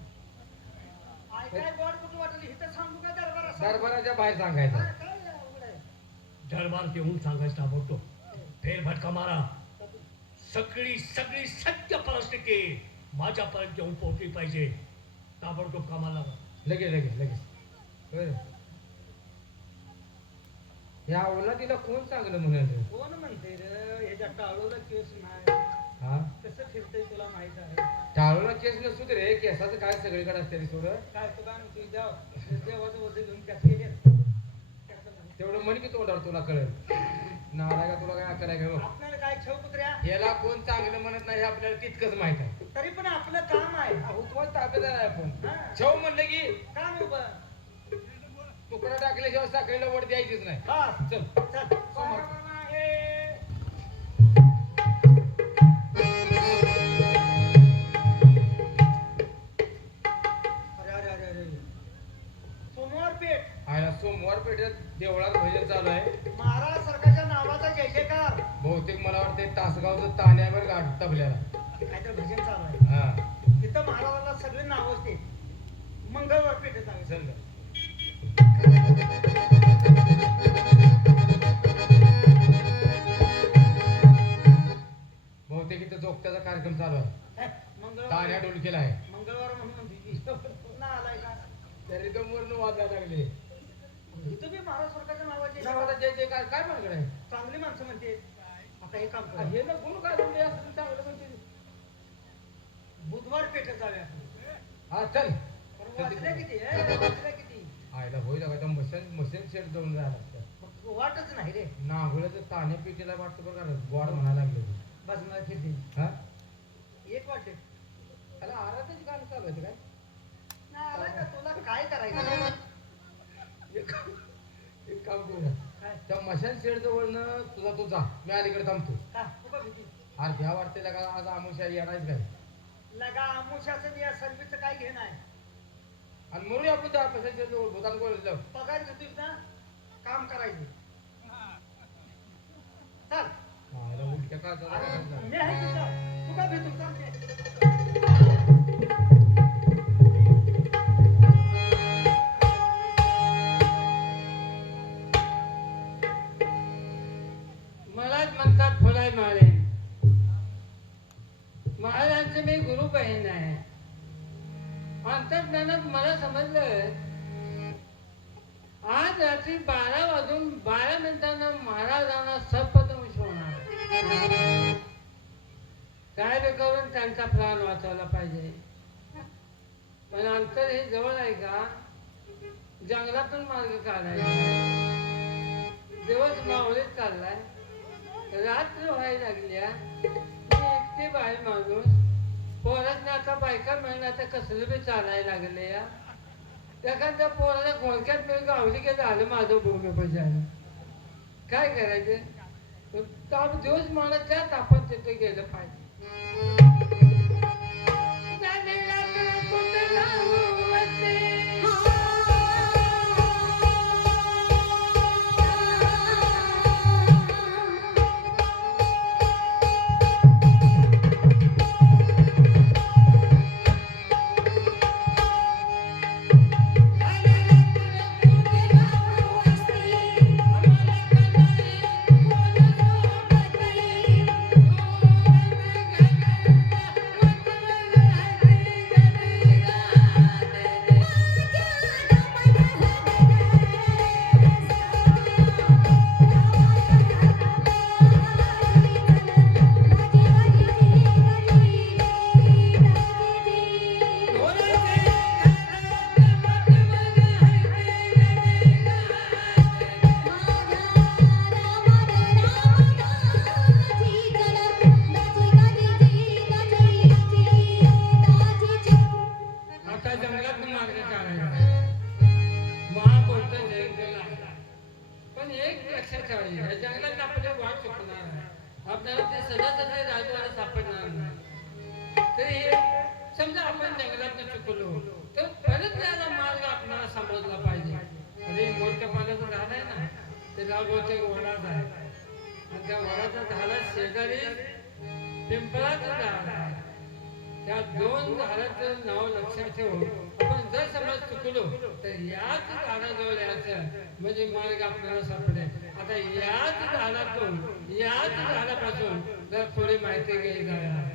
काय गोड कुठं वाटल? इथं सांगू का दरबारात? दरबाराच्या बाहेर सांगायचं. काय अवघड आहे? दरबार येऊन सांगायचं ताबडतोब फेरफटका मारा. सगळी सगळी सत्य परिस्थिती माझ्यापर्यंत येऊन पोहोचली पाहिजे. ताबडतोब कामाला लागा. लगेच लगेच लगेच. होय. या औलादीला कोण चांगलं म्हणाल? कोण म्हणते रे? ह्याच्या टाळूला केस नाही. हा कसं फिरतंय तुला माहित आहे. टाळूला केस नसू दे रे, केसाचं काय सगळीकडे असते रे सोड. काय तू काय म्हणतोय देवाचं वजन घेऊन त्यात गेले. तेवढं म्हण की तोंडावर तुला कळेल. नाला का तुला काय अकरा घे बघ. आपल्याला काय छेव कुत्र्या, याला कोण चांगलं म्हणत नाही हे आपल्याला तितकंच माहित आहे. तरी पण आपलं काम आहे. हुतवाच ताब्यात आहे आपण. हा. छव म्हणलं की काम उभं. तुकडा टाकल्याशिवाय साखरेला वड द्यायचीच नाही. बस चल चल समोर. अरे अरे अरे अरे सोमवार पेठ आयला सोमवार पेठेत देवळात भजन चालू आहे. महाराज सरकारच्या नावाचा जय जयकार. बहुतेक मला वाटते तासगावचं ताण्यावर गाठ तबल्याला. काहीतरी भजन चालू आहे. हा तिथं महाराजाला सगळे नाव असते. मंगळवार पेठेत आहे. चल ग. बहुतेक इथं जोगत्याचा कार्यक्रम चालू आहे. मंगळवार ताण्या डोलकेला आहे. मंगळवार म्हणून म्हणते ना आलाय का. तरी तो वर्ण वाजायला लागले. इथं बी महाराज सरकारच्या नावाचे नावाला जय जयकार काय म्हणकडे आहे? चांगली माणसं म्हणते. आता हे काम आ, करा. हे ना गुरु काय म्हणले असं चांगलं म्हणते. बुधवार पेठेत जाऊया. हा चल. पण वाजल्या किती वाजल्या किती. आयला होईल का त्या मशीन शेड जाऊन जायला लागतं. मग वाटच नाही रे. नागोळ्याचं ताण्या पिटीला वाटतं बरं का गोड म्हणायला लागले. बस मला फिरते हा एक वाटते. त्याला आराध्याची गाणं चालू आहे काय? नाही आलाय का तुला काय करायचं. एक काम करूया. काय त्या मशान शेड जवळनं तुझा तू जा, मी अलीकडे थांबतो. का तू का भीती. अरे भ्या वाटते का आज आमुषा येणारच काय? लगा आमुषाचं या सर्विसचं काय घेणं आहे. आणि म्हणूया आपण त्या मशान शेड जवळ भूतान कॉलेजला. पगार घेतोस ना काम करायचं. चल उलट्या का अरे, मी आहे तिथं. तू का भीतो चल ये. मलाच म्हणतात फुलाय माळे. महाराजांचे मी गुरु बहीण आहे. अंतर्ज्ञानात मला समजलं आज रात्री 12 वाजून 12 मिनिटांना महाराजांना सपदंश होणार. काय बी करून त्यांचा प्राण वाचवला पाहिजे. पण अंतर हे जवळ आहे का? जंगलातून मार्ग काढायचा. दिवस मावळीत चाललाय. रात्र व्हायला लागल्या. मी एकटी बाहेर माणूस. पोरात आता बायका मिळणार तर कसलं बी चालायला लागले या. एखाद्या पोराला घोळक्यात मी गावली की झालं माझं भोग बजायला. काय करायचं? दिवस मला त्यात आपण तिथे गेलं पाहिजे. आपल्याला ते सदासदा राजवाडा सापडणार नाही. तरी समजा आपण जंगलात चुकलो तर परत त्याला मार्ग आपल्याला समजला पाहिजे. अरे मोठ्या पाण्याचं झाड आहे ना ते लावते वडाच आहे. आणि त्या वडाच्या झाडा शेजारी पिंपळाचं झाड आहे. त्या दोन झाडाचं नाव लक्षात ठेवून आपण जर समज चुकलो तर याच झाडाजवळ यायचं म्हणजे मार्ग आपल्याला सापडेल. आता याच झाडातून याच झाडापासून जर थोडी माहिती घ्यायची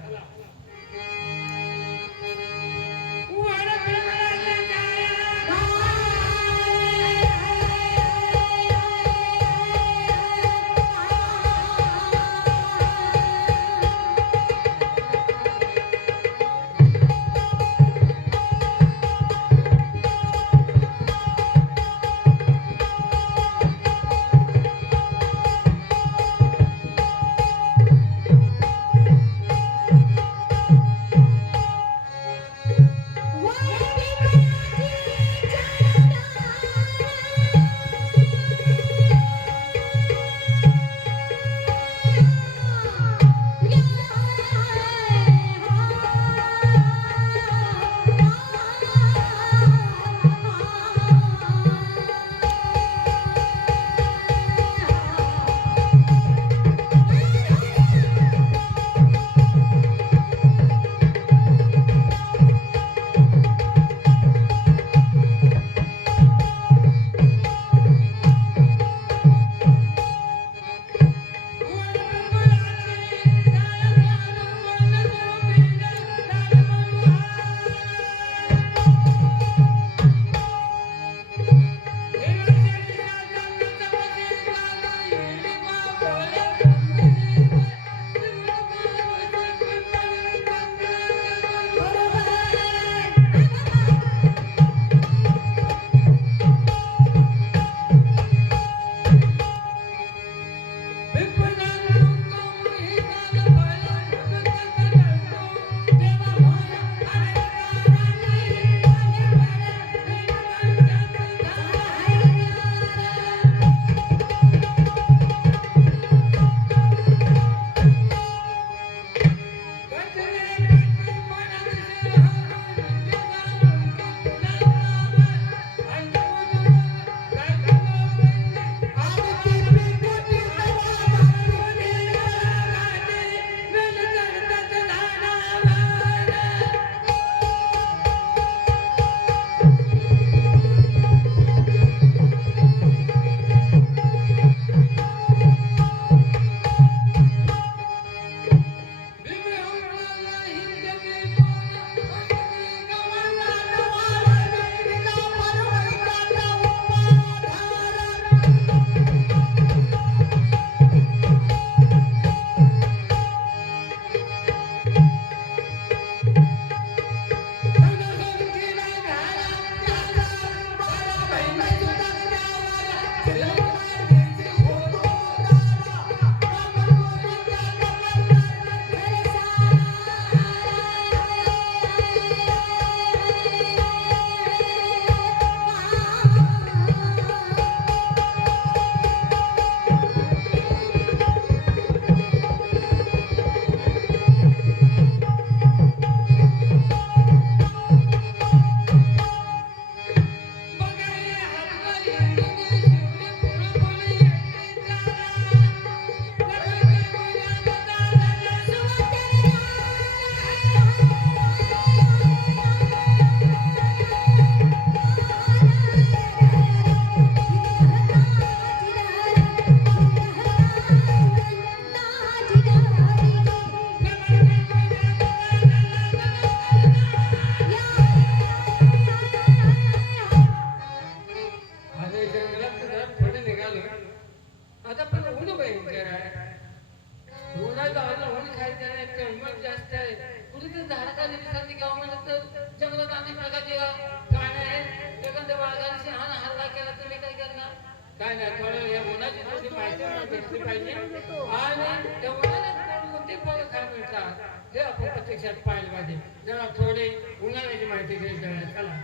काय नाही थोडं या उन्हाची थोडी माहिती मला भेटली पाहिजे आणि त्या उन्हाळ्यात कोणकोणते फळं खायला मिळतात हे आपण प्रत्यक्षात पाहिलं पाहिजे जरा थोडी उन्हाळ्याची माहिती घ्यायची चला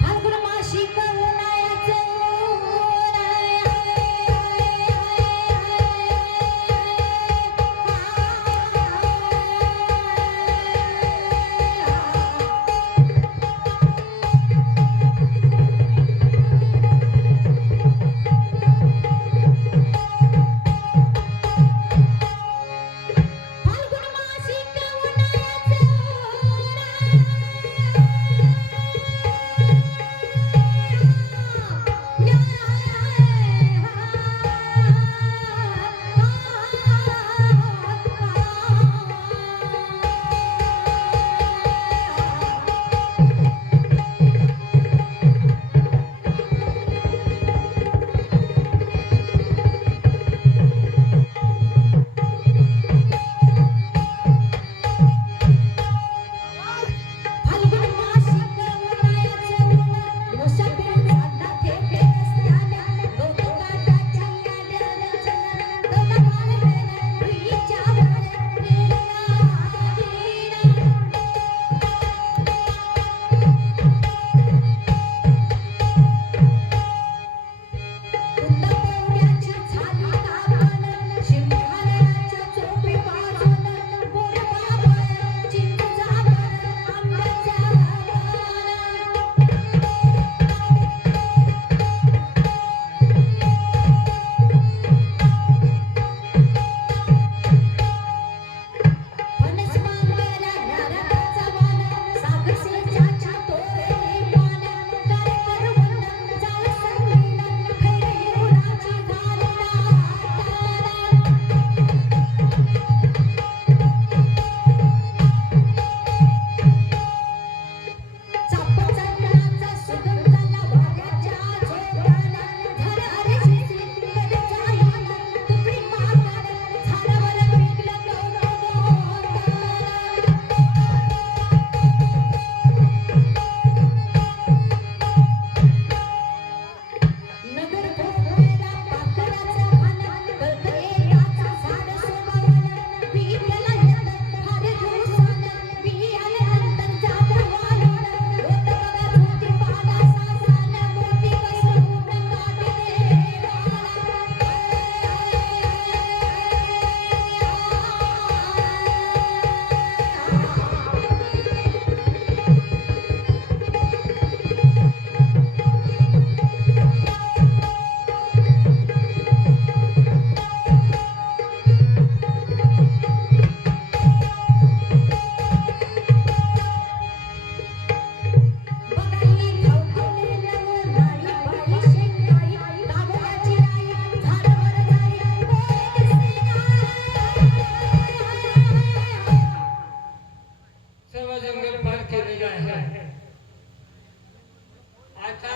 फाल्गुन मासिक उन्हाळ्याचं फाल्गुन मासिक फाल्गुन मासिक उन्हाळ्याचं ऊन मुसाफिर झाडा थेटे रस्त्याने गवताच्या याड्यानं गवता मारलेलं रुईच्या कुंदा पवड्याची झाली कापण शिंगाऱ्याच्या चोपी वाजून बोर बाबळ चिंच जागरण आंब्याच्या फणस मांगल्या घराचा वाण सागसेच्या तोरणी पान कार्यक्रम जाळ संगीन खैरी उडाची घालना चापचांदणाचा सुगंधाला भाऱ्याच्या झोपानं धरहरे शिरशिर गडच्या यानं तुकडी मागण झाडावर पिकलं गवत नगर भोवळ्याला पाखराचं खाणं कळतं एकाचं झाड सोबवलं पिकलं येतं फार दिवसानं बी आल्यानंतर जातं वाळून होतं बघा झोती पाला सासानं मोठी कसरून काढते बघाई धावलेलं नाळी बाई शेंगाई कावळ्याची राई झाडावर जाई बोल सर्व जंगल पार केलेलं आहे आता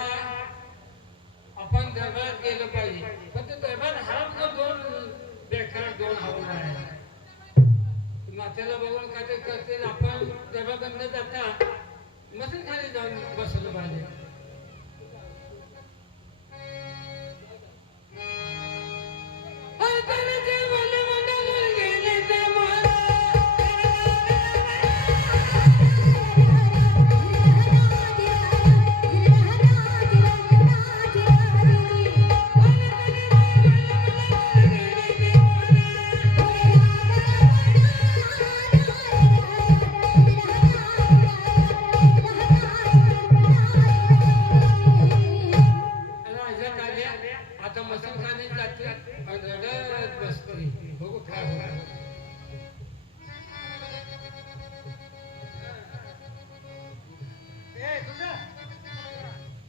आपण दरबारात गेलो पाहिजे पण ते दरबार हा दोन बेकार दोन हवं आहे माथ्याला बघून काय ते करतील आपण दरबार बंद जाता मशीन खाली जाऊन बसलं पाहिजे गेले ते राज्यात आले आता मशीन खाली जाते आणि रडत बसते बघू काय होतं ए तुझं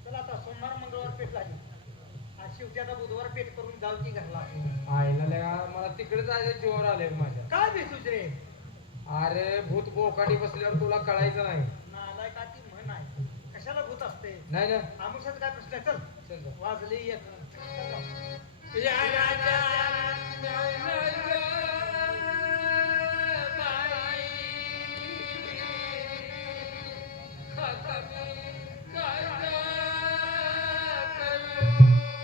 चला आता सोमवार मंगळवार पेट लागेल आज शेवटी आता बुधवार पेट करून जाऊ की घरला आईला लगा मला तिकडे जायचं जीवावर आलंय माझ्या काय भेटूच रे अरे भूत बोकाडी बसल्यावर तुला कळायचं नाही नालाय का ती म्हण आहे कशाला भूत असते नाही ना आमुषाचा काय प्रश्न आहे चल चल जा. वाजले एक चल जाऊ. या राजा बाई आता मी काय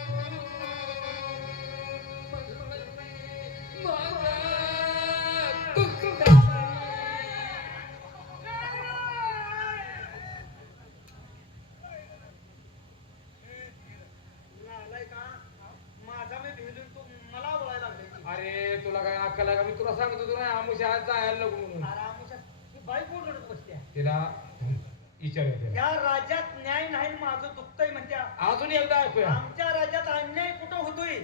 करू अक्काला का मी तुला सांगत होतो ना आमुषा आज जायला नको म्हणून बाई कोण रडत बसत्या तिला विचारूया या राज्यात न्याय नाही माझं दुखतंय म्हणत्या अजून एकदा ऐकूया आमच्या राज्यात अन्याय कुठं होतोय